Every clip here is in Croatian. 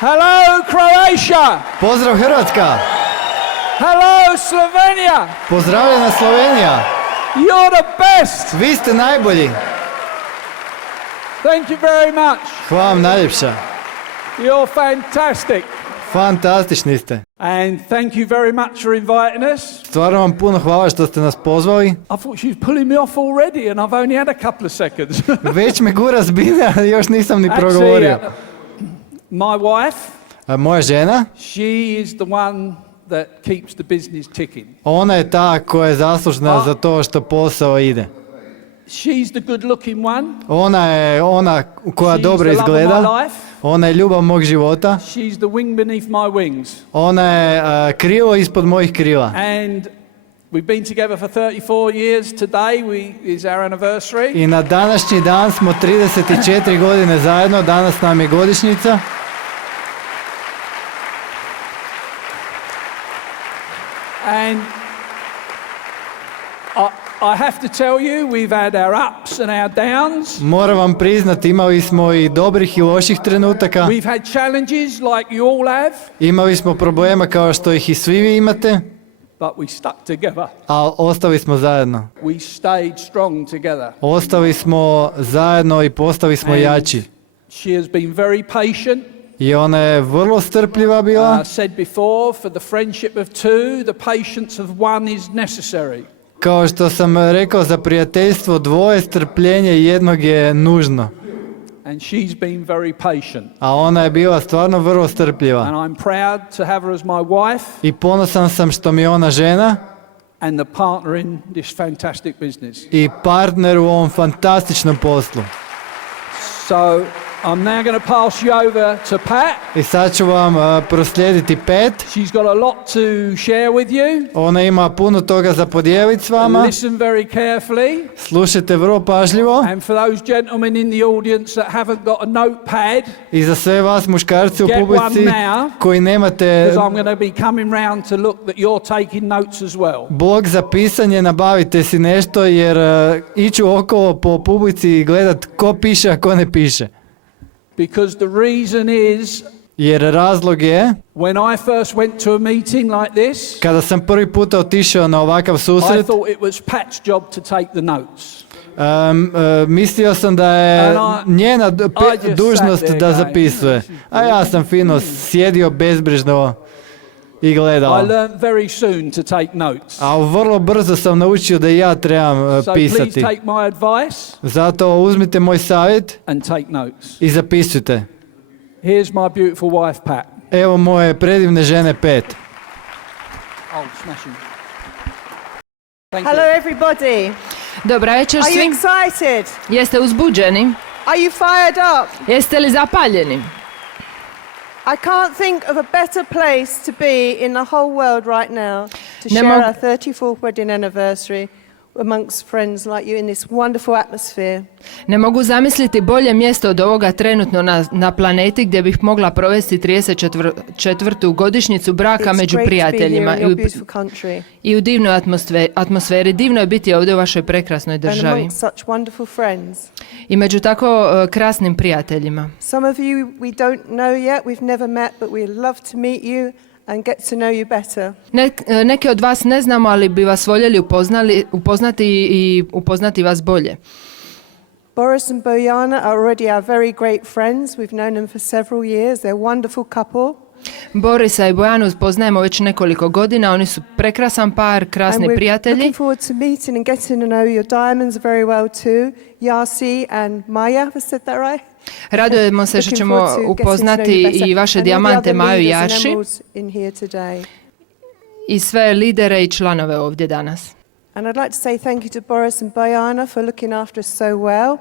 Hello Croatia! Pozdrav Hrvatska! Hello Slovenia! Pozdravljena Slovenija! You're the best! Vi ste najbolji! Thank you very much! Hvala vam najljepša! You're fantastic! Fantastični ste! And thank you very much for inviting us. Stvarno vam puno hvala što ste nas pozvali. I thought she was pulling me off already and I've only had a couple of seconds. Već me gura zbilja, još nisam ni progovorio. My wife, moja žena, she is the one that keeps the business ticking. Ona je ta koja je zaslužna za to što posao ide. She's the good looking one. Ona je ona koja dobro izgleda. Ona je ljubav mog života. She's the wing beneath my wings. Ona je krilo ispod mojih krila. And we've been together for 34 years. Today is our anniversary. I na današnji dan smo 34 godine zajedno. Danas nam je godišnjica. And I have to tell you, we've had our ups and our downs. Moram vam priznati, imali smo i dobrih i loših trenutaka. We've had challenges like you all have. Imali smo problema kao što ih i svi vi imate. But we stuck together. Ali ostali smo zajedno. We stayed strong together. Ostali smo zajedno i postali smo jači. She has been very patient. I ona je vrlo strpljiva bila. Said before, for the friendship of two, the patience of one is necessary. Kao što sam rekao, za prijateljstvo dvoje, strpljenje jednog je nužno. And she's been very patient. A ona je bila stvarno vrlo strpljiva. And I'm proud to have her as my wife. I ponosan sam što mi je ona žena. And the partner in this fantastic business. I partner u ovom fantastičnom poslu. So I'm now going to pass you over to Pat. I sad ću vam proslijediti Pat. She's got a lot to share with you. Ona ima puno toga za podijeliti s vama. Listen very carefully. Slušajte vrlo pažljivo. And for those gentlemen in the audience that haven't got a notepad. I za sve vas muškarci u publici koji nemate because I'm going to be coming round to look that you're taking notes as well. Blok za pisanje, nabavite si nešto jer iću okolo po publici i gledat ko piše, a ko ne piše. Because the reason is, jer razlog je, when I first went to a meeting like this, kada sam prvi puta otišao na ovakav susret, I thought it was Pat's job to take the notes. Mislio sam da je njena dužnost da zapisuje, a ja sam fino sjedio bezbrižno i gledao. I learned very soon to take notes. A vrlo brzo sam naučio da i ja trebam pisati. So please take my advice. Zato uzmite moj savjet and take notes. I zapisujte. Here's my beautiful wife, Pat. Evo moje predivne žene Pat. Oh, smashing. Hello everybody. Dobra večer svim. Are you excited? Jeste uzbuđeni? Are you fired up? Jeste li zapaljeni? I can't think of a better place to be in the whole world right now to share our 34th wedding anniversary amongst friends like you in this wonderful atmosphere. Ne mogu zamisliti bolje mjesto od ovoga trenutno na planeti gdje bih mogla provesti 34. godišnjicu braka među prijateljima i u divnoj atmosferi. Divno je biti ovdje u vašoj prekrasnoj državi. I među tako krasnim prijateljima. Some of you we don't know yet, we've never met, but we'd love to meet you and get to know you better. Neke od vas ne znamo, ali bi vas voljeli upoznati i upoznati vas bolje. Boris and Bojana are already our very great friends. We've known them for several years. They're a wonderful couple. Borisa i Bojanu poznajemo već nekoliko godina. Oni su prekrasan par, krasni prijatelji. Looking forward to meeting and getting to know your diamonds very well too. Yasi and Maya, have I said that right? Radujemo se što ćemo upoznati i vaše dijamante Maju i Jaši i sve lidere i članove ovdje danas. And I'd like to say thank you to Boris and Bojana for looking after us so well.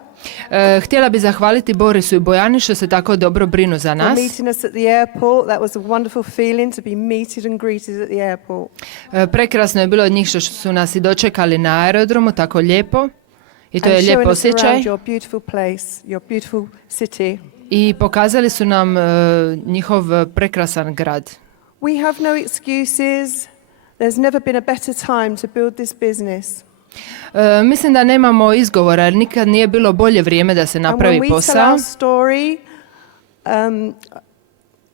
Htjela bih zahvaliti Borisu i Bojani što se tako dobro brinu za nas. Meeting us at the airport, that was a wonderful feeling to be meted and greeted at the airport. Prekrasno je bilo od njih što su nas i dočekali na aerodromu tako lijepo. I to je lijep osjećaj. I pokazali su nam njihov prekrasan grad. We have no excuses. There's never been a better time to build this business. Mislim da nemamo izgovora, jer nikad nije bilo bolje vrijeme da se napravi posao.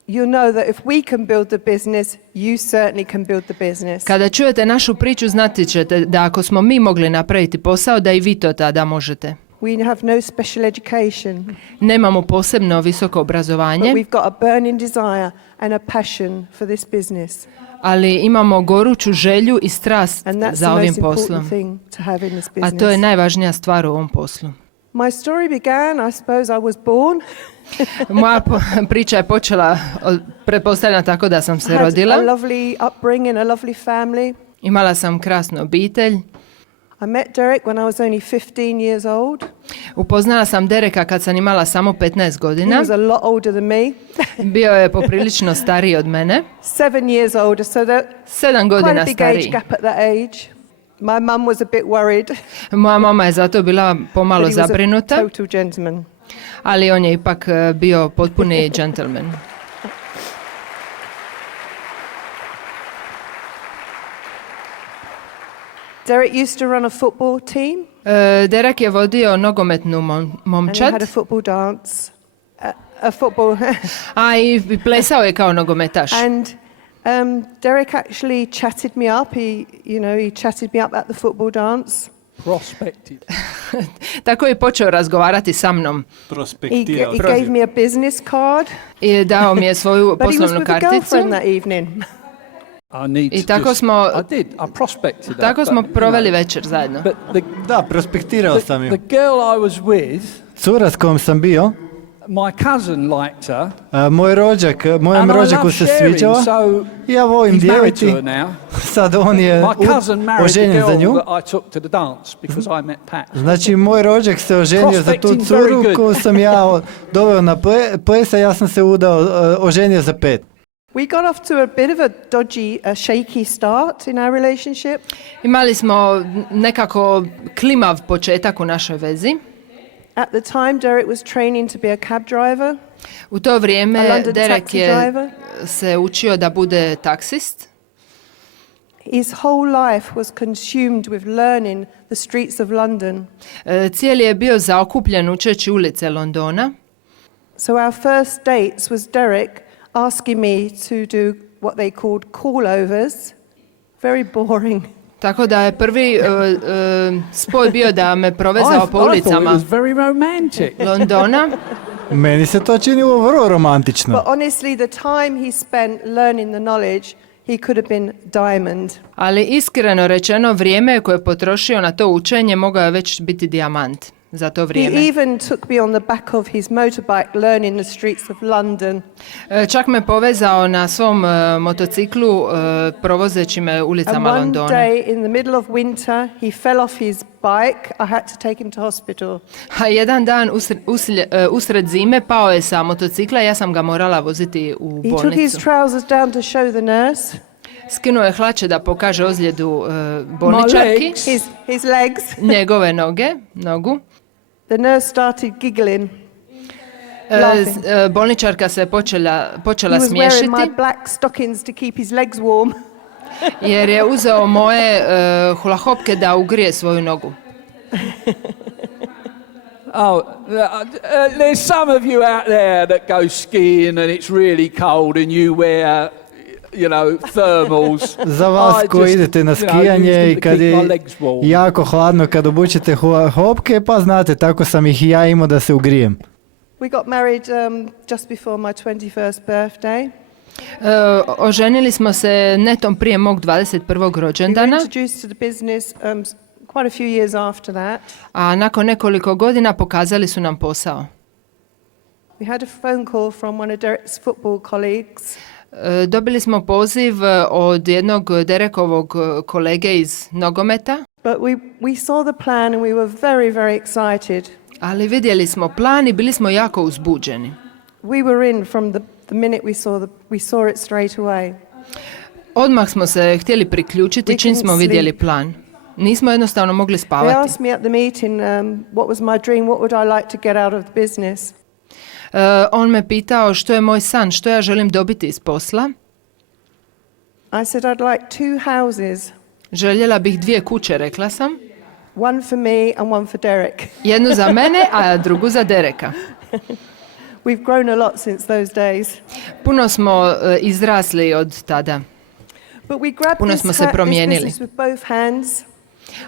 you'll know that if we can build the business, you certainly can build the business. Kada čujete našu priču, znati ćete da ako smo mi mogli napraviti posao, da i vi to tada možete. We have no special education. Nemamo posebno visoko obrazovanje, But we've got a burning desire and a passion for this business. ali imamo goruću želju i strast And that's za the ovim most important poslom. thing to have in this A business. to je najvažnija stvar u ovom poslu. My story began, I suppose I was born. Moja priča je počela, pretpostavljam, tako da sam se I had rodila. a lovely upbringing, a lovely family. Imala sam krasnu obitelj. I met Derek when I was only 15 years old. Upoznala sam Dereka kad sam imala samo 15 He godina. was a lot older than me. Bio je poprilično stariji od mene. 7 years older, so that 7 quite a godina big age stariji. gap at that age. My mum was a bit worried. Moja mama je zato bila pomalo But he was a zabrinuta, total gentleman. ali on je ipak bio potpuni džentlmen. Derek used to run a football team. Derek je vodio nogometnu And he momčad, had a football dance. A football. a i plesao je kao nogometaš. And Derek actually chatted me up. He chatted me up at the football dance. Prospected. Tako je počeo razgovarati sa mnom. He gave me a business card. I dao mi je svoju But he was poslovnu with a karticu. girlfriend that evening. I need I to tako just- smo- I prospected her, Tako but, smo you know, proveli večer zajedno. But Da, prospektirao sam the ju. girl I was with, Cura s kojom sam bio, my cousin liked her. mojem and I rođaku love se sharing, sviđala. so Ja volim he's married to dijeliti. her now. Sad on je My cousin married the oženjen za girl nju. that I took to the dance because I met Pat. Znači, moj rođak se oženio za tu Prospecting very curu good. koju sam ja doveo na ples, a ja sam se oženio za 5. We got off to a bit of a dodgy, shaky start in our relationship. Imali smo nekako klimav početak u našoj vezi. At the time, Derek was training to be a cab driver. U to A vrijeme London Derek taxi je driver. se učio da bude taksist. His whole life was consumed with learning the streets of London. Cijeli je bio zaokupljen učeći ulice Londona. So our first dates was Derek asking me to do what they called call-overs. Very boring. Tako da je prvi spoj bio da me provezao I po thought it ulicama was very romantic. Londona. Meni se to činilo vrlo romantično. But honestly, the time he spent learning the knowledge, he could have been diamond. Ali iskreno rečeno, vrijeme koje je potrošio na to učenje mogao je već biti dijamant za to He vrijeme. even took me on the back of his motorbike learning the streets of London. Čak me povezao na svom motociklu provozeći me And ulicama one Londona. day in the middle of winter, he fell off his bike. I had to take him to hospital. A jedan dan usred zime pao je sa motocikla i ja sam ga morala voziti u He took his bolnicu. trousers down to show the nurse. Skinuo je hlače da pokaže ozljedu My bolničarki, legs. His legs. njegove nogu. The nurse started giggling. Bolničarka se počela He was wearing smiješiti my black stockings to keep his legs warm. jer je uzeo moje hulahopke da ugrije svoju nogu. Oh, there's some of you out there that go skiing and it's really cold and you wear, thermals. Za vas I koji just, idete na use them skijanje i to kad keep my je legs warm. jako hladno, kad obučete hopke, pa znate, tako sam ih i ja imao da se ugrijem. We got married just before my 21st birthday. Oženili smo se netom prije mog 21. We were rođendana, introduced to the business quite a few years after that. a nakon nekoliko godina pokazali su nam posao. We had a phone call from one of Derek's football colleagues. Dobili smo poziv od jednog Derekovog kolege iz nogometa, But we saw the plan and we were very, very excited. ali vidjeli smo plan i bili smo jako uzbuđeni. We were in from the minute we saw it straight away. Odmah smo se htjeli priključiti We čim couldn't smo vidjeli sleep. plan. Nismo jednostavno mogli They spavati. asked me at the meeting what was my dream, what would I like to get out of the business. On me pitao što je moj san, što ja želim dobiti iz posla. I said I'd like 2 houses, Željela bih 2 kuće, rekla sam. one for me and one for Derek. Jednu za mene, a drugu za Dereka. We've grown a lot since those days. Puno smo izrasli od tada. But we grabbed Puno this smo se promijenili. business with both hands.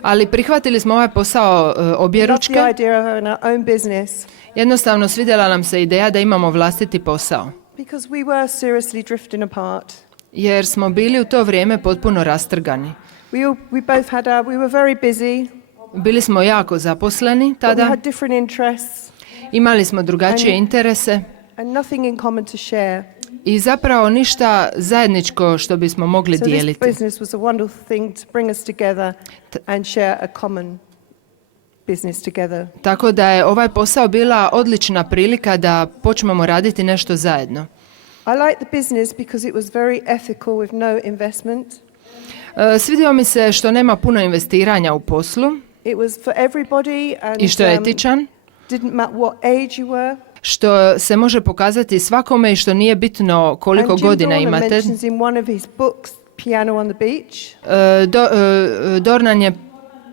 Ali prihvatili smo ovaj posao objeručke. Loved the idea of having our own business. Jednostavno svidjela nam se ideja da imamo vlastiti posao. Because we were seriously drifting apart. Jer smo bili u to vrijeme potpuno rastrgani. We both had we were very busy. Bili smo jako zaposleni But we tada. had different interests. Imali smo drugačije interese. And nothing in common to share. I zapravo ništa zajedničko što bismo mogli So this dijeliti. business was a wonderful thing to bring us together and share a common business together. Tako da je ovaj posao bila odlična prilika da počnemo raditi nešto zajedno. I like the business because it was very ethical with no investment. Svidio mi se što nema puno investiranja u poslu It was for everybody and i što je etičan, didn't matter what age you were. što se može pokazati svakome i što nije bitno koliko And Jim godina Dornan imate. mentions in one of his books, Piano on the Beach. Dornan je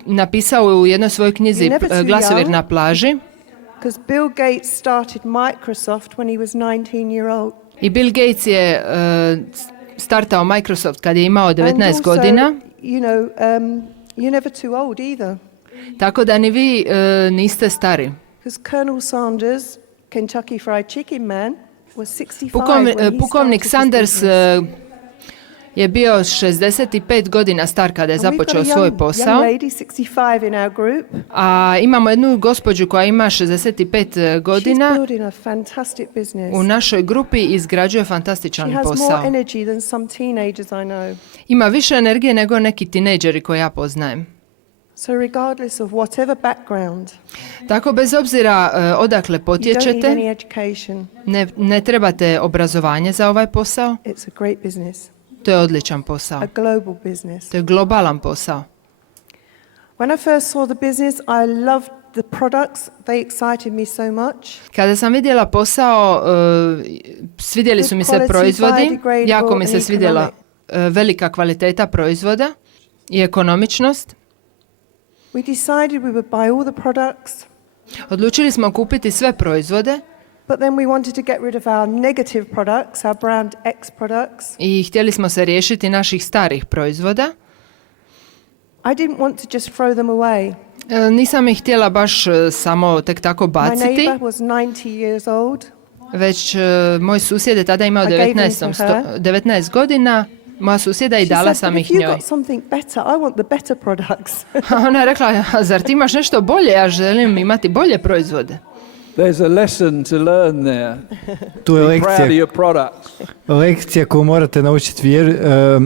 napisao u jednoj svojoj knjizi You're never too Glasovir young. na plaži Because Bill Gates started Microsoft when he was 19-year-old. i Bill Gates je startao Microsoft kad je imao And 19 also, godina, you know, you're never too old either. tako da ni vi niste stari. Because Colonel Sanders, Kentucky Fried Chicken Man, was 65 when he Pukovnik started his Sanders business. je bio 65 godina star kada je And we've got započeo a svoj young posao, lady, 65 in our group. a imamo jednu gospođu koja ima 65 She's godina building a fantastic business. u našoj grupi i izgrađuje She fantastičan has more posao. energy than some teenagers I know. Ima više energije nego neki tinejdžeri koje ja poznajem. So regardless of whatever background, Tako bez obzira odakle you don't need potječete, any education. ne trebate obrazovanje za ovaj posao. It's a great business, To je odličan posao. a global business. To je globalan posao. When I first saw the business, I loved the products. They excited me so much. Kada sam vidjela posao, svidjeli su mi se Good quality, proizvodi, biodegradable jako mi se and svidjela economic. velika kvaliteta proizvoda i ekonomičnost. We decided we would buy all the products, Odlučili smo kupiti sve proizvode but then we wanted to get rid of our negative products, our brand X products. i htjeli smo se riješiti naših starih proizvoda. I didn't want to just throw them away. Nisam ih htjela baš samo tek tako My baciti, neighbor was 90 years old. već moj susjed je tada imao I gave them to her. 19 godina. Moja susjeda i She dala said, sam "But ih if you njoj. got something better, I want the better products." A ona je rekla, zar ti imaš nešto bolje, ja želim imati bolje proizvode. There's a lesson to learn there. Tu je Be proud of lekcija, your products. lekcija koju morate naučiti.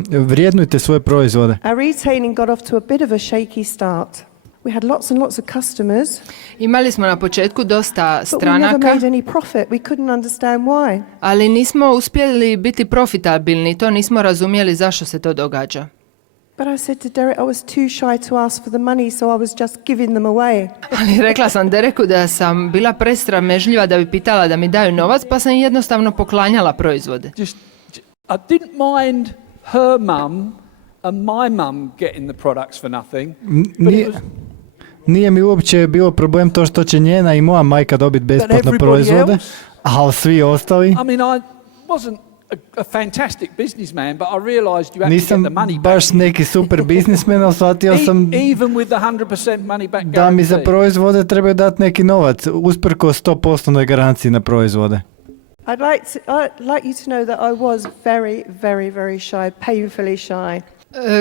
Vrijednujte svoje proizvode. Our retailing got off to a bit of a shaky start. We had lots and lots of customers, Imali smo na početku dosta but we never stranaka, made any profit. We couldn't understand why. ali nismo uspjeli biti profitabilni, to nismo razumjeli zašto se to događa. But I said to Derek, I was too shy to ask for the money, so I was just giving them away. Ali rekla sam Dereku da sam bila presramežljiva da bi pitala da mi daju novac, pa sam jednostavno poklanjala proizvode. I didn't mind her mum and my mum getting the products for nothing. But it was, Nije mi uopće bilo problem to što će njena i moja majka dobiti besplatno everybody proizvode, else? ali svi ostali. I mean, I wasn't a fantastic businessman, but I realised you had to Nisam get the money back. baš neki super biznismen, ali shvatio sam Even with the 100% money back da mi za guarantee. proizvode trebaju dati neki novac, usprko 100% garanciji na proizvode. I'd like you to know that I was very, very, very shy, painfully shy.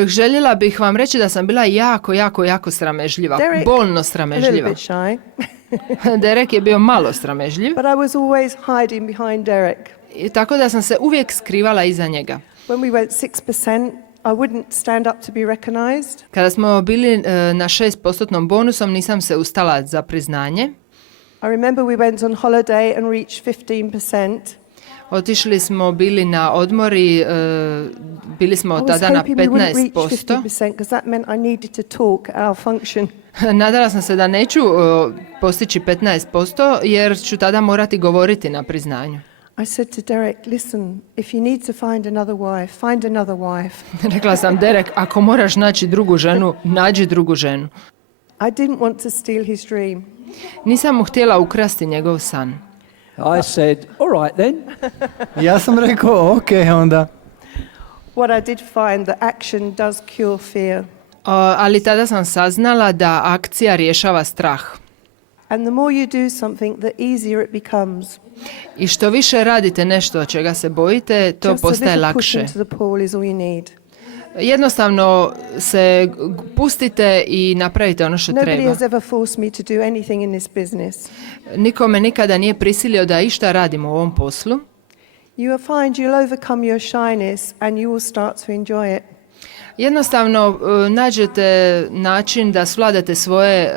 Željela bih vam reći da sam bila jako sramežljiva, Derek, bolno A little sramežljiva. bit shy. Derek je bio malo sramežljiv, But I was always hiding behind Derek. i tako da sam se uvijek skrivala iza njega. When we went 6%, I wouldn't stand up to be recognized. Kada smo bili na 6% bonusom, nisam se ustala za priznanje. I remember we went on holiday and reached 15%. Otišli smo bili na odmor i bili smo I was tada na hoping we wouldn't reach 15%. 50% because that meant I needed to talk at our function. Nadala sam se da neću postići 15% jer ću tada morati govoriti na priznanju. I said to Derek, listen, if you need to find another wife, find another wife. Rekla sam, Derek, ako moraš naći drugu ženu, nađi drugu ženu. I didn't want to steal his dream. Nisam mu htjela ukrasti njegov san. I said, all right then. Ja sam rekao, ok, onda. What I did find that action does cure fear. Ali tada sam saznala da akcija rješava strah. And the more you do something, the easier it becomes. I što više radite nešto od čega se bojite, to Just postaje a little push lakše. into the pool is all you need. Jednostavno se pustite i napravite ono što Nobody treba. has ever forced me to do anything in this business. Niko me nikada nije prisilio da išta radim u ovom poslu. You will find you'll overcome your shyness and you will start to enjoy it. Jednostavno nađete način da svladate svoje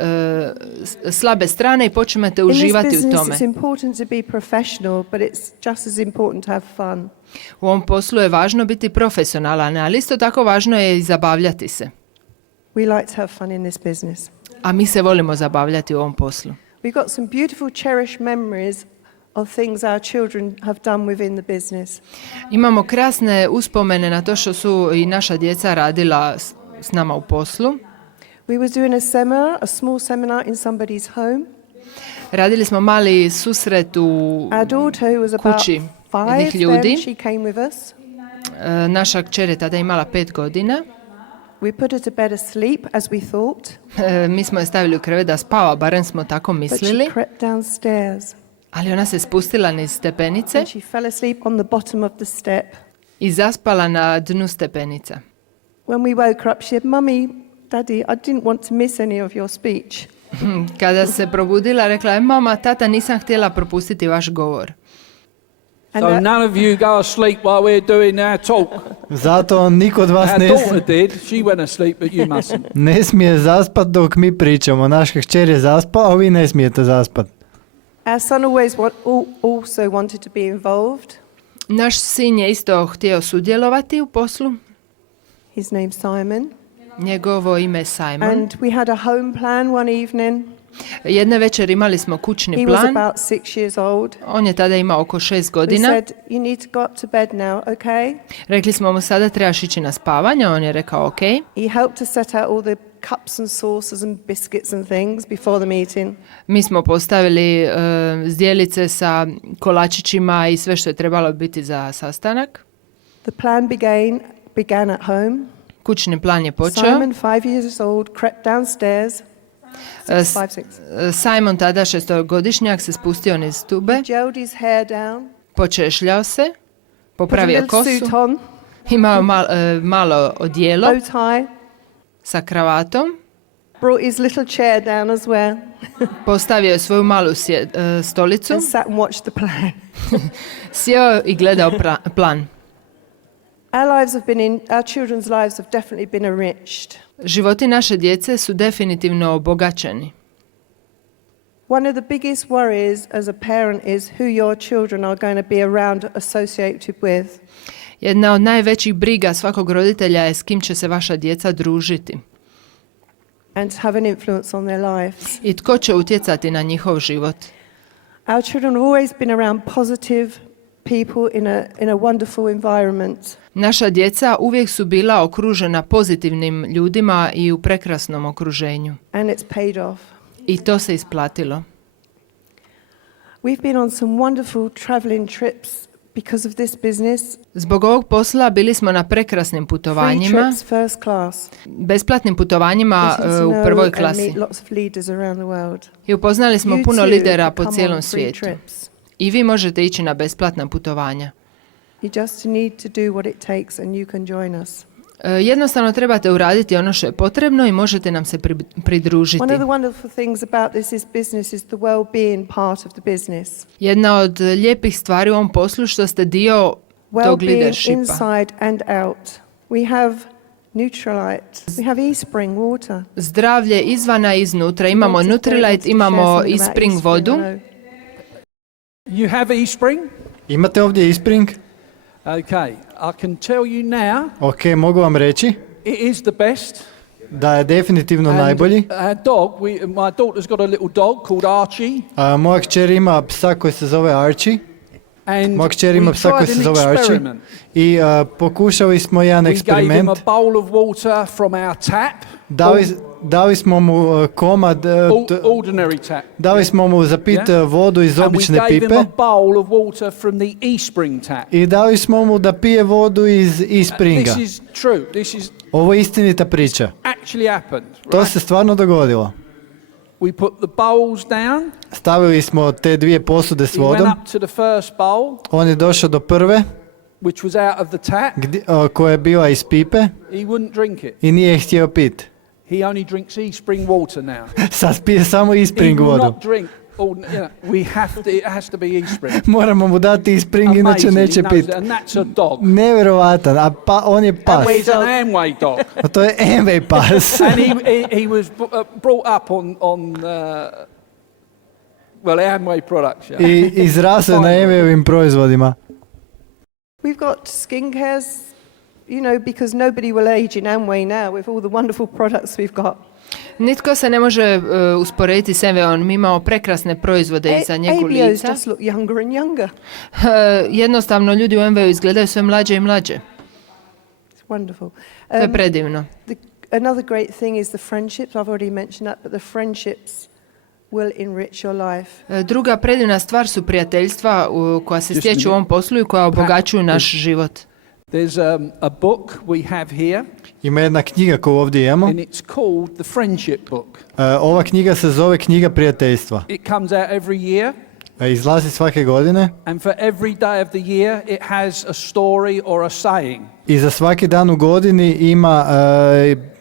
slabe strane i počnete uživati u In this tome. business it's important to be professional, but it's just as important to have fun. U ovom poslu je važno biti profesionalan, ali isto tako važno je i zabavljati se. We like to have fun in this business. A mi se volimo zabavljati u ovom poslu. We've got some beautiful cherished memories of things our children have done within the business. Imamo krasne uspomene na to što su i naša djeca radila s nama u poslu. We were doing a seminar, a small seminar in somebody's home. Radili smo mali susret u Our daughter, who was about kući 5 jednih then, ljudi. she came with us. Naša kćer je tada imala 5 godina. We put her to bed asleep, as we thought, Mi smo je stavili u krevet da spava, barem smo tako but she mislili. crept downstairs Ali ona se spustila niz stepenice and she fell asleep on the bottom of the step. i zaspala na dnu stepenica. When we woke her up, she said, "Mummy, Daddy, I didn't want to miss any of your speech." Kada se probudila, rekla je, mama, tata, nisam htjela propustiti vaš govor. And So none of you go asleep while we're doing our talk. Zato niko od vas Our daughter did. She went asleep, but you mustn't. ne smije zaspat dok mi pričamo. Naša kćer je zaspao, a vi ne smijete zaspat. our son also wanted to be involved. Naš sin je isto htio sudjelovati u poslu. His name's Simon. Njegovo ime je Simon. And we had a home plan one evening. Jedne večer imali smo kućni He was plan. about 6 years old. On je tada imao oko 6 We godina. said, "You need to go up to bed now, okay?" Rekli smo mu, sada trebaš ići na spavanje. On je rekao ok. He helped to set out all the cups and saucers and biscuits and things before the meeting. Mi smo postavili zdjelice sa kolačićima i sve što je trebalo biti za sastanak. The plan began at home. Kućni plan je počeo. Simon, 5 years old, crept downstairs. 5, 6. Simon, tada 6-godišnjak, se spustio niz stube, Gelled his hair down. počešljao se, Put a popravio little suit kosu, on. imao malo odijelo Bow tie. sa kravatom, Brought his little chair down as well. postavio je svoju malu stolicu, And sat and watched the plan. sjeo i gledao plan. Our children's lives have definitely been enriched. Životi naše djece su definitivno obogaćeni. One of the biggest worries as a parent is who your children are going to be around, associated with. Jedna od najvećih briga svakog roditelja je s kim će se vaša djeca družiti And to have an influence on their lives. i tko će utjecati na njihov život. Our children have always been around positive people in a wonderful environment. Naša djeca uvijek su bila okružena pozitivnim ljudima i u prekrasnom okruženju. And it's paid off. I to se isplatilo. We've been on some wonderful traveling trips because of this business. Zbog ovog posla bili smo na prekrasnim Free putovanjima, trips, first class. besplatnim putovanjima Getting to u know prvoj and klasi. meet lots of leaders around the world. I upoznali smo You puno too lidera po come on cijelom free svijetu. trips. I vi možete ići na besplatna putovanja. You just need to do what it takes and you can join us. Jednostavno trebate uraditi ono što je potrebno i možete nam se pridružiti. One of the wonderful things about this business is the well-being part of the business. Jedna od lijepih stvari u ovom poslu što ste dio tog Well-being leadershipa. inside and out. We have Nutrilite. We have eSpring water. Zdravlje izvana i iznutra. Imamo Nutrilite, imamo i Spring vodu. You have e-spring? Imate ovdje ispring? Okay, I can tell you now, Ok, mogu vam reći it is the best. da je definitivno najbolji. Our dog, my daughter's got a little dog called Archie, Moja kćer ima psa koji se zove Archie. Moja kćer ima psa koji se zove Archie. I pokušali smo jedan eksperiment. Dali smo mu komad, dali smo mu za pit vodu iz obične pipe i dali smo mu da pije vodu iz e-springa. Ovo je istinita priča. To se stvarno dogodilo. Stavili smo te dvije posude s vodom. On je došao do prve, koja je bila iz pipe i nije htio piti. He only drinks e-spring water now. Sad pije samo e-spring vodu. Not drink it has to be e-spring. Moramo mu dati e-spring, inače neće piti. And that's a dog. Nevjerovatan, a on je pas. He's an Amway dog. A to je Amway pas. And he was brought up on Amway products. Yeah. I izrasao na Amwayovim proizvodima. We've got skincares, because nobody will age in Amway now with all the wonderful products we've got. Nitko se ne može usporediti s Amwayom. Mi imamo prekrasne proizvode za njegu lica. ABOs just look younger and younger. Jednostavno, ljudi u Amwayu izgledaju sve mlađe i mlađe. It's wonderful. To je predivno. Another great thing is the friendships. I've already mentioned that, but the friendships will enrich your life. Druga predivna stvar su prijateljstva koja se stječu u ovom poslu i koja obogaćuju naš život. There's a book we have here. Ima jedna knjiga koju ovdje imamo. And it's called the Friendship Book. Ova knjiga se zove Knjiga prijateljstva. It comes out every year. Izlazi svake godine. And for every day of the year it has a story or a saying. I za svaki dan u godini ima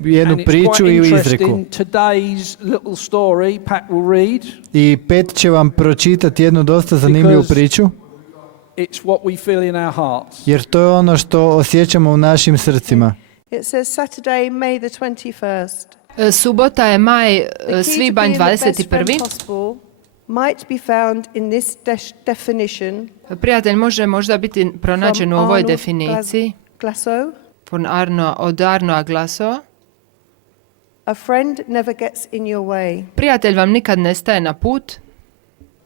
jednu priču ili izreku. Today's little story Pat will read. I Pet će vam pročitati jednu dosta zanimljivu priču. It's what we feel in our hearts. Jer to je ono što osjećamo u našim srcima. It says Saturday, May the 21st. Subota je svibanj 21. Might be found in this definition. Prijatelj može možda biti pronađen u ovoj definiciji. Od Arnoa Glasoa. A friend never gets in your way. Prijatelj vam nikad ne staje na put.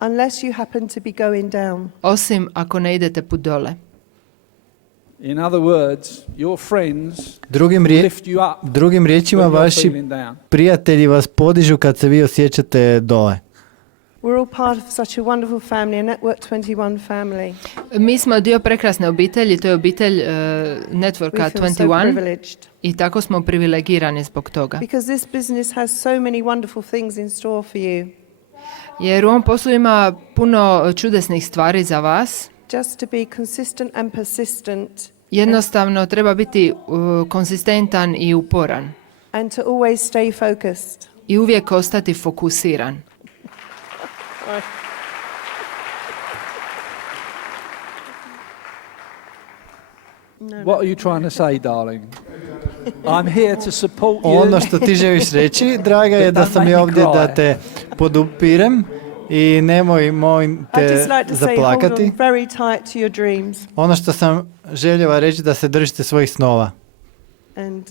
Unless you happen to be going down. Osim ako ne idete put dole. In other words, your friends lift you up. Drugim riječima, vaši prijatelji vas podižu kad se vi osjećate dole. We're all part of such a wonderful family, a Network 21 family. Mi smo dio prekrasne obitelji, to je obitelj Networka 21 i tako smo privilegirani zbog toga. Because this business has so many wonderful things in store for you. Jer u ovom poslu ima puno čudesnih stvari za vas. Just to be consistent and persistent. Jednostavno treba biti konzistentan i uporan. And to always stay focused. I uvijek ostati fokusiran. What are you trying to say, darling? I'm here to support you. Ono što ti želiš reći, draga, je da sam ja ovdje da te podupirem i nemoj te zaplakati. Ono što sam željela reći, da se držite svojih snova. And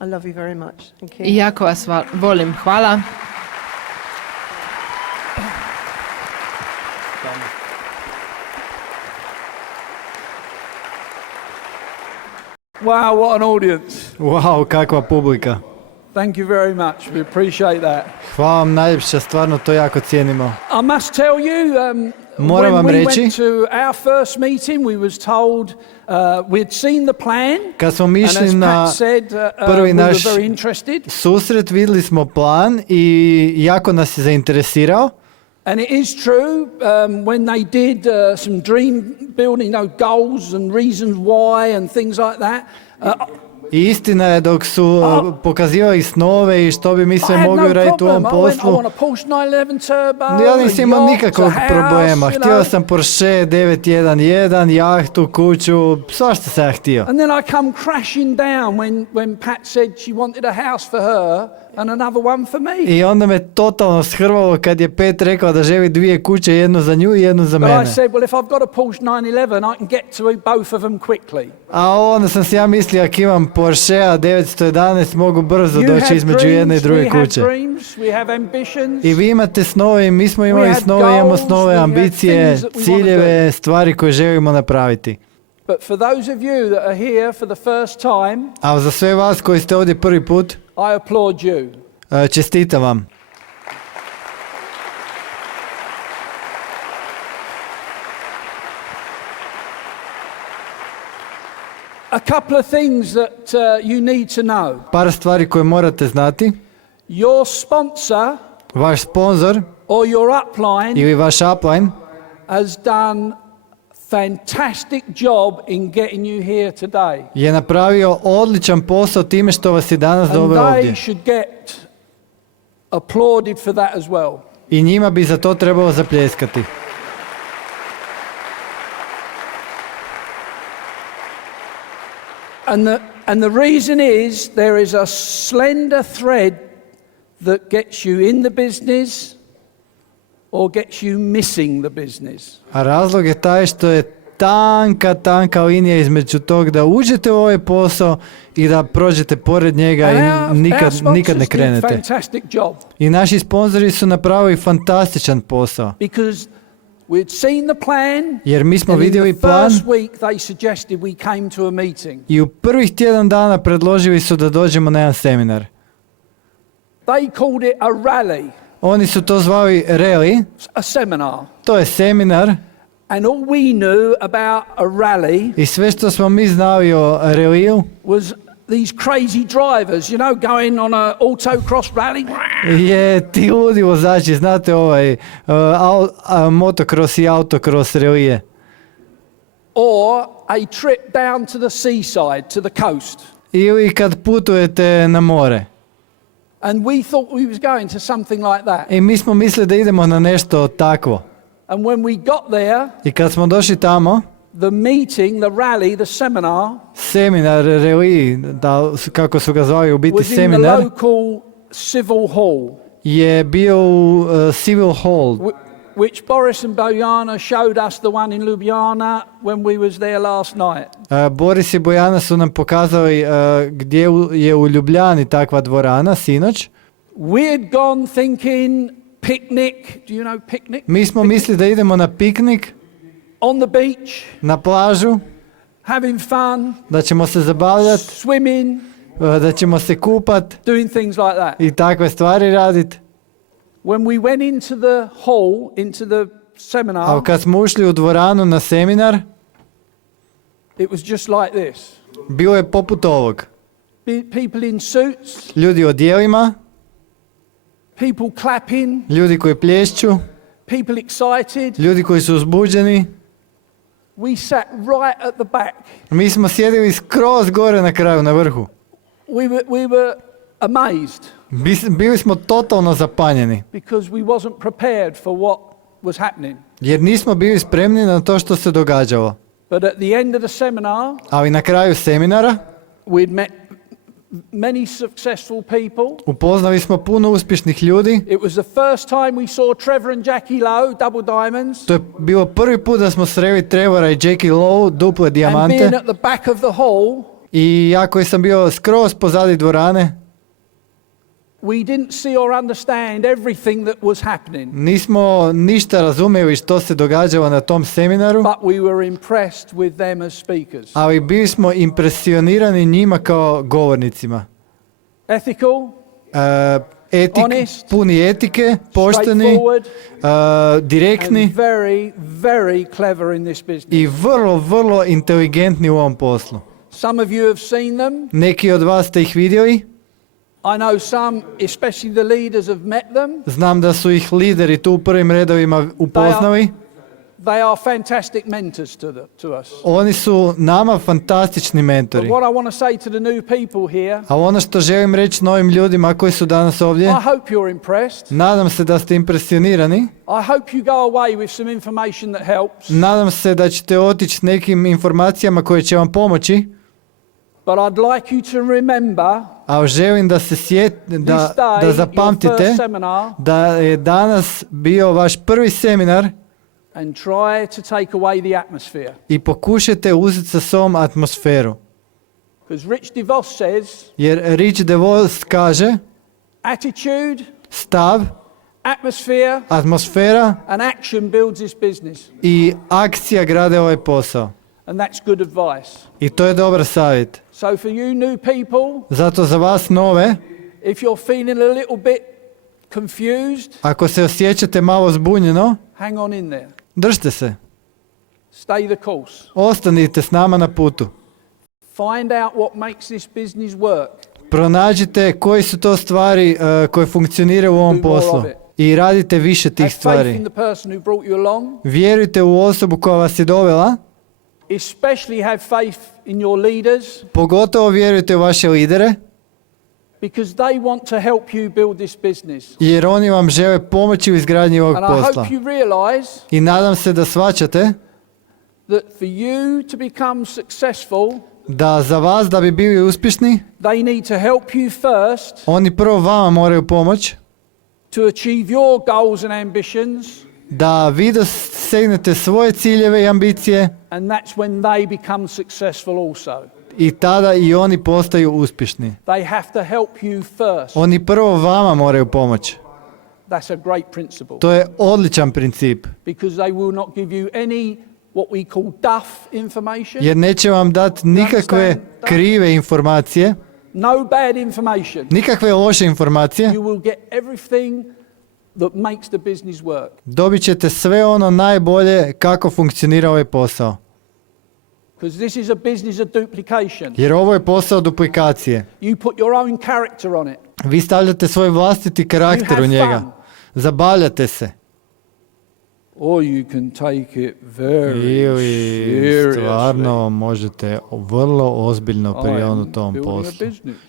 I love you very much. Thank you. I jako vas volim. Hvala. Wow, what an audience. Wow, kakva publika. Thank you very much. We appreciate that. Hvala vam najljepša, stvarno to jako cijenimo. I must tell you, Moram vam reći, went to our first meeting, we was told we'd seen the plan. Kad smo išli na prvi naš susret, vidjeli smo plan i jako nas je zainteresirao. And it is true, when they did some dream building, goals and reasons why and things like that. I istina je, dok su pokazivali snove i što bi mi sve mogli raditi u ovom poslu, ja nisam imao nikakvog problema. Htio sam Porsche 911, jahtu, kuću, svašta sam ja htio. And then I come crashing down when Pat said she wanted a house for her and another one for me. I onda me totalno shrvalo kad je Pet rekao da želi 2 kuće, jednu za nju i jednu za But mene. I said, well, if I've got a Porsche 911, I can get to both of them quickly. A onda sam si ja mislio, ako imam Porschea 911, mogu brzo You doći have između jedne i dreams, druge we have kuće. dreams, we have ambitions. I vi imate snove, i mi smo We imali have snove, imamo goals, snove, we have ambicije, things that we wanna ciljeve, stvari koje želimo napraviti. But for those of you that are here for the first time, A za sve vas koji ste ovdje prvi put, I applaud you. čestitam vam. A couple of things that you need to know. Par stvari koje morate znati. Your sponsor Vaš sponzor or your upline ili vaš upline has done fantastic job in getting you here today. je napravio odličan posao time što vas je danas And doveo they ovdje. should get applauded for that as well. I njima bi za to trebalo zapljeskati. And the reason is there is a slender thread that gets you in the business or gets you missing the business. A razlog je taj što je tanka linija između tog da uđete u ovaj posao i da prođete pored njega And i our nikad sponsors ne did krenete. fantastic job I naši sponzori su napravili fantastičan posao. because we'd seen the plan. Jer mi smo And in vidjeli the plan first week they suggested we came to a meeting. i u prvih tjedan dana predložili su da dođemo na jedan seminar. They called it a rally, Oni su to zvali rally, a seminar. to je seminar And all we knew about a rally i sve što smo mi znali o rallyu was these crazy drivers, you know, going on a autocross rally. je ti ludi vozači, znate motocross i autocross rallije. Or a trip down to the seaside, to the coast. Ili kad putujete na more. And we thought we was going to something like that. I mi smo mislili da idemo na nešto takvo. And when we got there, I kad smo došli tamo, the meeting, the rally, the seminar seminar, rally, kako su ga zvali u biti was in the seminar, local civil hall, je bio u Civil Hall, which Boris and Bojana showed us the one in Ljubljana when we was there last night. Boris i Bojana su nam pokazali gdje je u Ljubljani takva dvorana sinoć. We had gone thinking picnic, do you know picnic? Mi smo mislili da idemo na piknik, On the beach, na plažu, having fun, da ćemo se zabavljati, swimming, da ćemo se kupat doing things like that. i takve stvari raditi. When we went into the hall, into the seminar, A kad smo ušli u dvoranu na seminar, it was just like this. bilo je poput ovog. People in suits, Ljudi u odjelima, people clapping, ljudi koji plješću, people excited. ljudi koji su uzbuđeni. We sat right at the back. Mi smo sjedili skroz gore na kraju, na vrhu. We were amazed Bili smo totalno zapanjeni, because we wasn't prepared for what was happening. jer nismo bili spremni na to što se događalo. But at the end of the seminar, Ali na kraju seminara we'd met many successful people. upoznali smo puno uspješnih ljudi. It was the first time we saw Trevor and Jackie Lowe, double diamonds, To je bilo prvi put da smo sreli Trevora i Jackie Lowe, duple and dijamante. being at the back of the hall, I ja koji sam bio skroz pozadi dvorane, we didn't see or understand everything that was happening, nismo ništa razumjeli što se događalo na tom seminaru, but we were impressed with them as speakers. ali bili smo impresionirani njima kao govornicima. Ethical, honest, Puni etike, pošteni, straightforward, direktni and very, very clever in this business. i vrlo inteligentni u ovom poslu. Some of you have seen them. Neki od vas ste ih vidjeli, I know some, especially the leaders, have met them. znam da su ih lideri tu u prvim redovima upoznali. They are fantastic mentors to us. Oni su nama fantastični But mentori. what I want to say to the new people here, A ono što želim reći novim ljudima koji su danas ovdje, I hope you're impressed. nadam se da ste impresionirani, I hope you go away with some information that helps. nadam se da ćete otići s nekim informacijama koje će vam pomoći, But I'd like you to remember, a želim da se da zapamtite da je danas bio vaš prvi seminar and try to take away the atmosphere. i pokušajte uzeti sa sobom atmosferu. Because Rich DeVos says, Jer Rich DeVos kaže attitude, stav, atmosfera and action builds this business. I akcija grade ovaj posao. And that's good advice. I to je dobar savjet. So for you new people, zato za vas nove, if you're feeling a little bit confused, ako se osjećate malo zbunjeno, hang on in there. Držite se. Stay the course. Ostanite s nama na putu. Find out what makes this business work. Pronađite koji su to stvari koje funkcioniraju u ovom poslu i radite više tih stvari. Vjerujte u osobu koja vas je dovela. Especially have faith in your leaders. Pogotovo vjerujte u vaše lidere. Because they want to help you build this business. Jer oni vam žele pomoći u izgradnji ovog posla. I nadam se da shvaćate that for you to become successful, da za vas da bi bili uspješni, they need to help you first, oni prvo vama moraju pomoći to achieve your goals and ambitions, da vi dosegnete svoje ciljeve i ambicije, and that's when they become successful also. I tada i oni postaju uspješni. They have to help you first. Oni prvo vama moraju pomoći. That's a great principle. To je odličan princip. Because they will not give you any what we call duff information. Jer neće vam dati nikakve krive informacije. No bad information. Nikakve loše informacije. You will get everything that makes the business work. Dobit ćete sve ono najbolje kako funkcionira ovaj posao. Because this is a business of duplication. Jer ovo je posao duplikacije. You put your own character on it. Vi stavljate svoj vlastiti karakter u njega. Zabavljate se. Or you can take it very Ili stvarno možete vrlo ozbiljno prionuti tom poslu.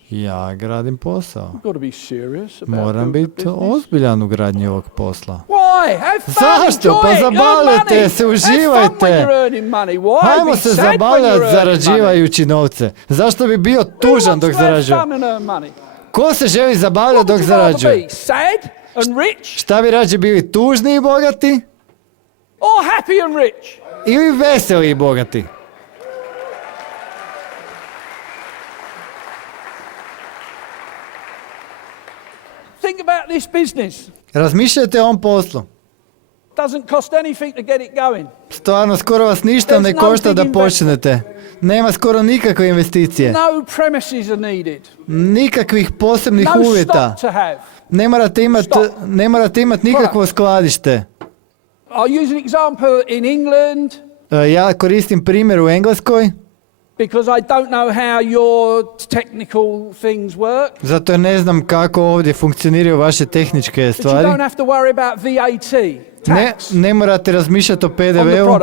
Ja gradim posao. Moram biti ozbiljan u gradnji ovog posla. Zašto? Pa zabavljate se, uživajte. Hajmo se zabavljati zarađivajući novce. Zašto bi bio tužan dok zarađuje? Ko se želi zabavljati dok zarađuje? Šta bi rađe bili, tužni i bogati? Or happy and rich. Ili veseli i bogati. Think about this business. Razmišljajte o ovom poslu. Doesn't cost anything to get it going. Stvarno, skoro vas ništa ne košta da počnete. Nema skoro nikakve investicije. No premises are needed. Nikakvih posebnih no uvjeta. Ne morate imati nikakvo skladište. I'll use an example in England. Ja koristim primjer u Engleskoj. Because I don't know how your technical things work. Zato jer ne znam kako ovdje funkcioniraju vaše tehničke stvari. But you don't have to worry about VAT, tax. Ne morate razmišljati o PDV-u.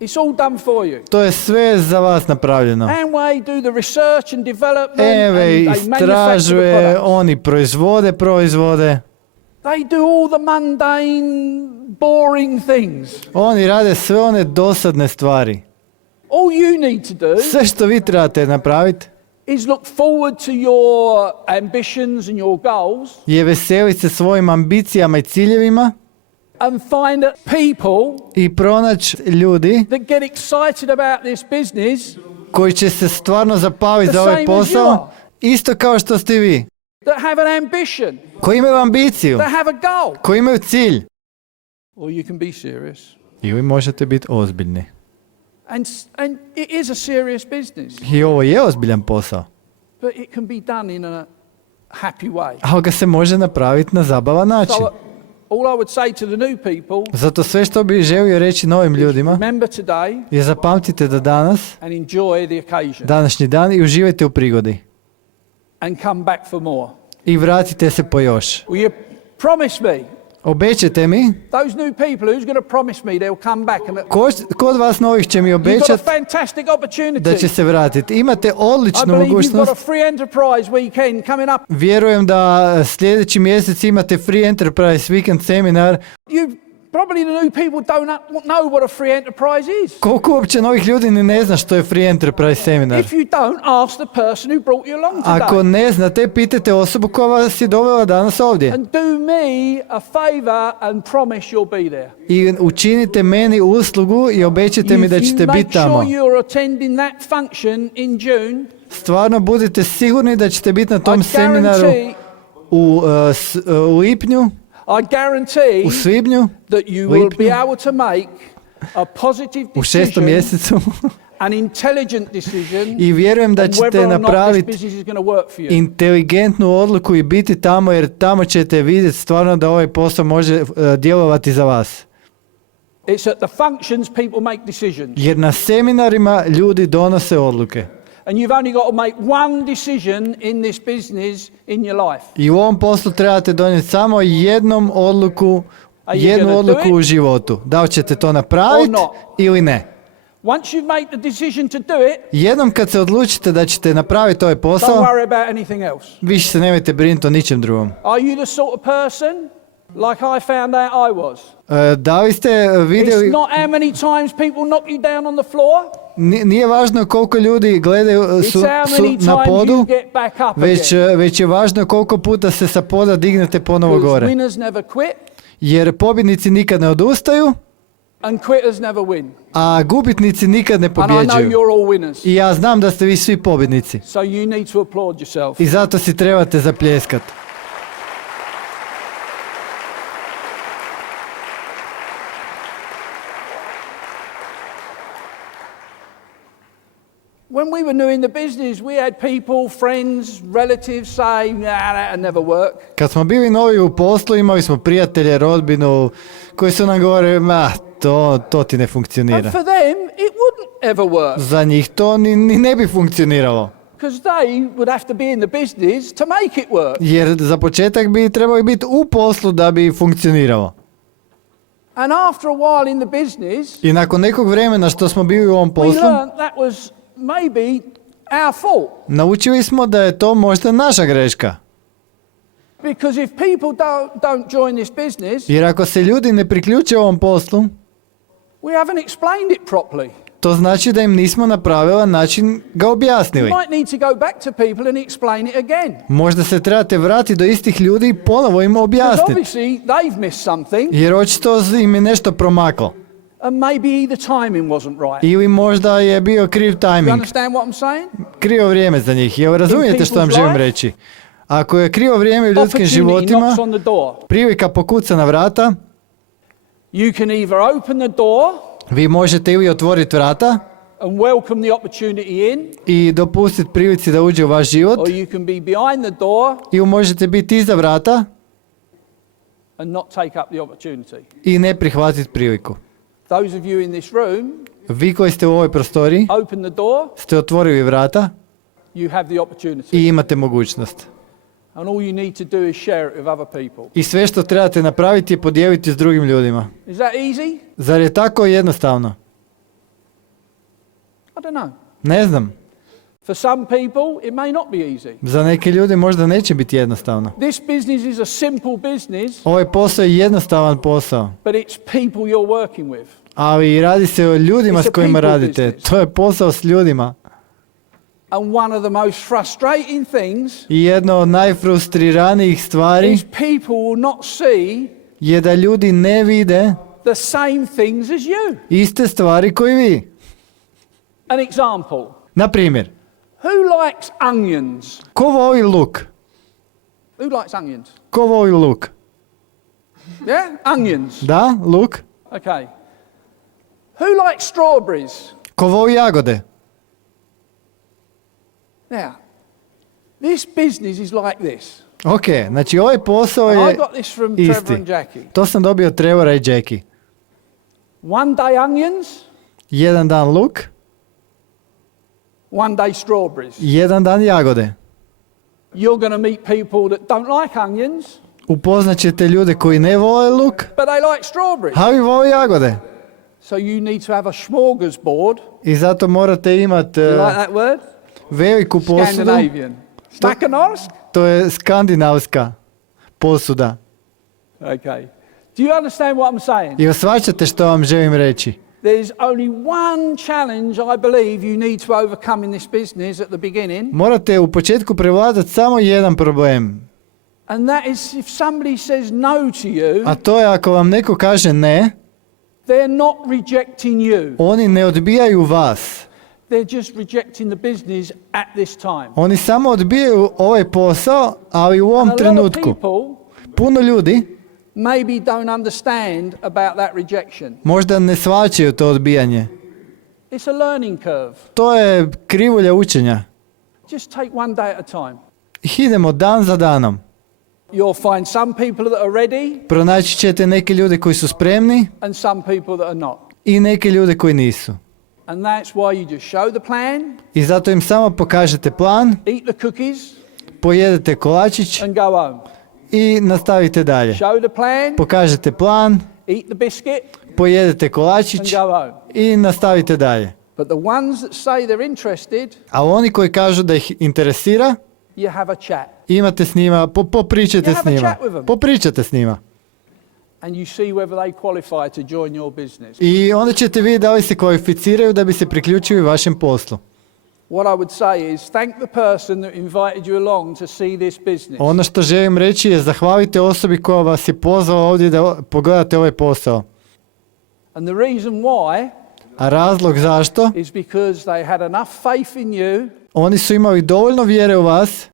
It's all done for you. To je sve za vas napravljeno. Amway do the research and development. Amway istražuje, oni proizvode proizvode. They do all the mundane, boring things. Oni rade sve one dosadne stvari. All you need to do sve što vi trebate napraviti is look forward to your ambitions and your goals. Je veseliti se svojim ambicijama i ciljevima. And find people i pronaći ljudi that get excited about this business, koji će se stvarno zapaliti za ovaj posao, isto kao što ste vi. That have an ambition. Koji imaju ambiciju. That have a goal. Koji imaju cilj. Or you can be serious. Ili možete biti ozbiljni. And it is a serious business. I ovo je ozbiljan posao. But it can be done in a happy way. Ali ga se može napraviti na zabavan način. So, all I would say to the new people, zato sve što bih želio reći novim ljudima je zapamtite da danas, današnji dan, i uživajte u prigodi. And come back for more. I vratite se po još. Will you promise me? Obećajte mi. Those new people, who's going to promise me they'll come back and Kod vas novih će mi obećati da će se vratiti. Imate odličnu mogućnost. Vjerujem da sljedeći mjesec imate Free Enterprise Weekend seminar. Probably the new people don't know what a free enterprise is. Koliko uopće novih ljudi ni ne zna što je Free Enterprise seminar? If you don't, ask the person who brought you along today. Ako ne znate, pitajte osobu koja vas je dovela danas ovdje. And do me a favor and promise you'll be there. I učinite meni uslugu i obećajte mi da ćete biti tamo. Make sure you're attending that function in June. Stvarno budite sigurni da ćete biti na tom seminaru u lipnju. I guarantee u svibnju, that you will be able to make a positive u 6. mjesecu an intelligent decision i vjerujem da ćete napraviti inteligentnu odluku i biti tamo, jer tamo ćete vidjeti stvarno da ovaj posao može djelovati za vas. It's at the functions people make decisions. Jer na seminarima ljudi donose odluke. And you've only got to make one decision in this business in your life. I u ovom poslu trebate donijeti samo jednu odluku u životu. Da li ćete to napraviti ili ne. Once you make the decision to do it, jednom kad se odlučite da ćete napraviti ovaj posao, don't worry about anything else. Više se nemojte brinuti o ničem drugom. Are you the sort of person like I found out I was? Da li ste vidjeli... It's not how many times people knock you down on the floor. Nije važno koliko ljudi gledaju su na podu, već je važno koliko puta se sa poda dignete ponovo gore. Jer pobjednici nikad ne odustaju, a gubitnici nikad ne pobjeđuju. I ja znam da ste vi svi pobjednici. I zato si trebate zapljeskati. When we were new in the business, we had people, friends, relatives say, "Nah, that'll never work." Kad smo bili novi u poslu, imali smo prijatelje, rodbinu koji su nam govorili, to ti ne funkcionira. And for them, it wouldn't ever work. Za njih to ni ne bi funkcioniralo. Because they would have to be in the business to make it work. Jer za početak bi trebali biti u poslu da bi funkcioniralo. And after a while in the business, i nakon nekog vremena što smo bili u ovom poslu, we learned that was maybe our fault. Naučili smo da je to možda naša greška. Because if people don't join this business, jer ako se ljudi ne priključe ovom poslu, we haven't explained it properly. To znači da im nismo na pravilan način ga objasnili. You might need to go back to people and explain it again. Možda se trebate vratiti do istih ljudi i ponovo im objasniti. Obviously they've missed something. Jer očito im je nešto promaklo. And maybe the timing wasn't right. Ili možda je bio kriv timing. You understand what I'm saying? Krivo vrijeme za njih. Jel razumijete što vam želim reći? Ako je krivo vrijeme u ljudskim životima, prilika pokuca na vrata. You can either open the door. Vi možete ili otvoriti vrata and welcome the opportunity in, i dopustiti prilici da uđe u vaš život. Or you can be behind the door. Ili možete biti iza vrata and not take up the opportunity. I ne prihvatiti priliku. Those of you in this room, vi koji ste u ovoj prostoriji, open the door, ste otvorili vrata you have the opportunity. I imate mogućnost. And all you need to do is share it with other people. I sve što trebate napraviti je podijeliti s drugim ljudima. Is that easy? Zar je tako jednostavno? I don't know. Ne znam. For some people it may not be easy. Za neke ljude možda neće biti jednostavno. This business is a simple business. Ovaj posao je jednostavan posao. But it's people you're working with. Ali radi se o ljudima s kojima radite. To je posao s ljudima. And one of the most frustrating things I jedno od najfrustriranijih stvari is people will not see je da ljudi ne vide the same things as you. Iste stvari koji vi. An example. Na primjer. Who likes onions? Ko voli luk? Who likes onions? Ko voli luk? Yeah, onions. Da, luk. Okay. Who likes strawberries? Ko voli jagode? Now, this business is like this. Ok, znači ovaj posao je isti. To sam dobio od Trevora i Jackie. One day onions. Jedan dan luk. One day strawberries. Jedan dan jagode. You're going to meet people that don't like onions. Upoznat ćete ljude koji ne vole luk. But they like strawberries. Ali vole jagode. So you need to have a smorgasbord. I zato morate imati like that word? Veliku posudu. Skandinavian. To je skandinavska posuda. Okay. Do you understand what I'm saying? I shvaćate što vam želim reći? There's only one challenge I believe you need to overcome in this business at the beginning. Morate u početku prevladati samo jedan problem. And that is if somebody says no to you. A to je ako vam neko kaže ne, they're not rejecting you. oni ne odbijaju vas. They're just rejecting the business at this time. Oni samo odbijaju ovaj posao, ali u ovom trenutku. Puno ljudi maybe don't understand about that rejection. Možda ne shvaćaju to odbijanje. It's a learning curve. To je krivulja učenja. Just take one day at a time. Idemo dan za danom. You'll find some people that are ready. Pronaći ćete neke ljude koji su spremni. And some people that are not. I neke ljude koji nisu. And that's why you just show the plan. I zato im samo pokažete plan. Eat the cookies. Pojedete kolačić. And go home. I nastavite dalje. Show the plan. Pokažete plan. Eat the biscuit. Pojedete kolačić. And go home. I nastavite dalje. But the ones that say they're interested. A oni koji kažu da ih interesira. You have a chat. Imate s njima, popričate s njima. Popričate s njima. And you see whether they qualify to join your business. I onda ćete vidjeti da li se kvalificiraju da bi se priključili vašem poslu. What I would say is thank the person that invited you along to see this business. Ono što želim reći je zahvalite osobi koja vas je pozvala ovdje da pogledate ovaj posao. And the reason why A razlog zašto? is because they had enough faith in you. Oni su imali dovoljno vjere u vas.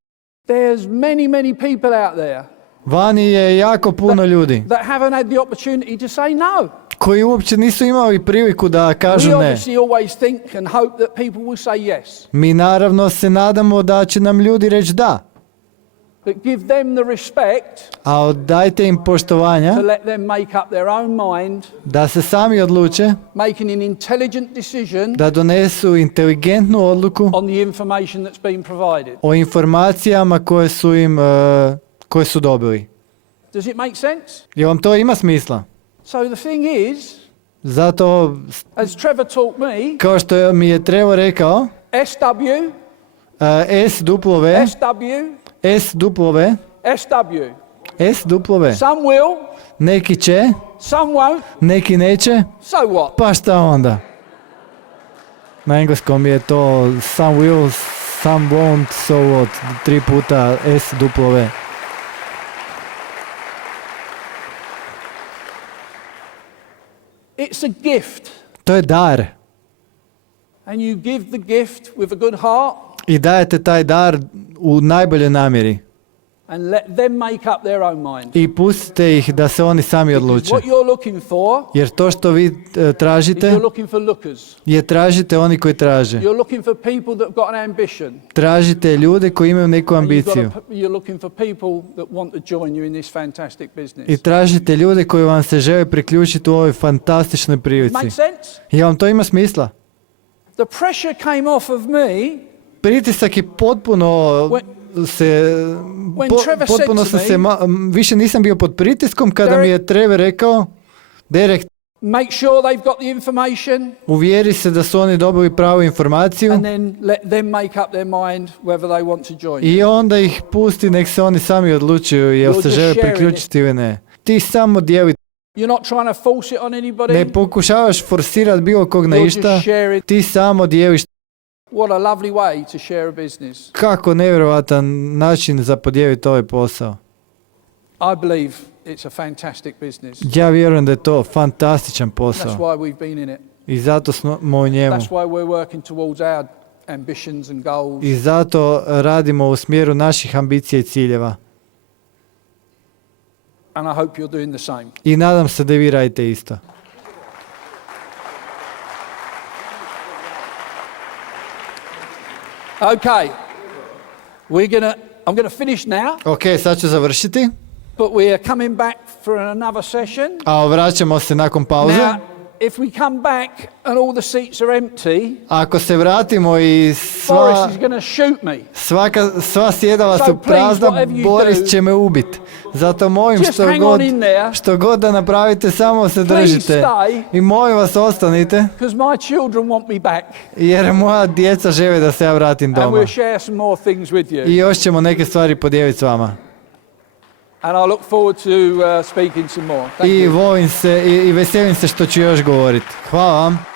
There's many people out there. Vani je jako puno ljudi that haven't had the opportunity to say no. koji uopće nisu imali priliku da kažu We ne. obviously always think and hope that people will say yes. Mi naravno se nadamo da će nam ljudi reći da. But give them the respect A dajte im poštovanja to let them make up their own mind, da se sami odluče, making an intelligent decision da donesu inteligentnu odluku on the information that's been provided. o informacijama koje su dobili. Does it make sense? Jel vam to ima smisla? So the thing is, Zato, as Trevor taught me, kao što mi je Trevo rekao, SW, SW, some will, neki će, some won't, neki neće, so what? pa šta onda? Na engleskom je to some will, some won't, so what, 3 puta SW. It's a gift. To je dar. And you give the gift with a good heart. I dajete taj dar u najboljoj namjeri. And let them make up their own mind. I pustite ih da se oni sami odluče. What you're looking for, jer to što vi tražite, you're looking for lookers. je tražite oni koji traže. You're looking for people that have got an ambition. Tražite ljude koji imaju neku ambiciju. You're looking for people that want to join you in this fantastic business. I tražite ljude koji vam se žele priključiti u ovoj fantastičnoj prilici. Make sense? Jel vam to ima smisla? The pressure came off of me. Pritisak je potpuno više nisam bio pod pritiskom kada mi je Trevor rekao, Derek, make sure they've got the information. Uvjeri se da su oni dobili pravu informaciju. And then let them make up their mind whether they want to join. I onda ih pusti nek se oni sami odlučuju jel se žele priključiti ili ne. Ti samo dijeli. You're not trying to force it on anybody. Ne pokušavaš forsirati bilo kog na išta. Ti samo dijeliš. What a lovely way to share a business. Kako nevjerojatan način za podijeliti ovaj posao. I believe it's a fantastic business. Ja vjerujem da je to fantastičan posao. That's why we've been in it. I zato smo u njemu. That's why we're working towards our ambitions and goals. I zato radimo u smjeru naših ambicija i ciljeva. And I hope you're doing the same. I nadam se da vi radite isto. Okay. I'm going to finish now. Ok, sad ću završiti. But we are coming back for another session. A vraćamo se nakon pauze. Now, if we come back and all the seats are empty, ako se vratimo i Boris is going to shoot me. Sva sjedala su prazna, Boris će me ubiti. Zato molim što god da napravite, samo se držite. I molim vas ostanite. Because my children want me back. Jer moja djeca žele da se ja vratim doma. And we'll share some more things with you. I još ćemo neke stvari podijeliti s vama. And I look forward to speaking some more. Thank I you. volim se i veselim se što ću još govoriti. Hvala vam.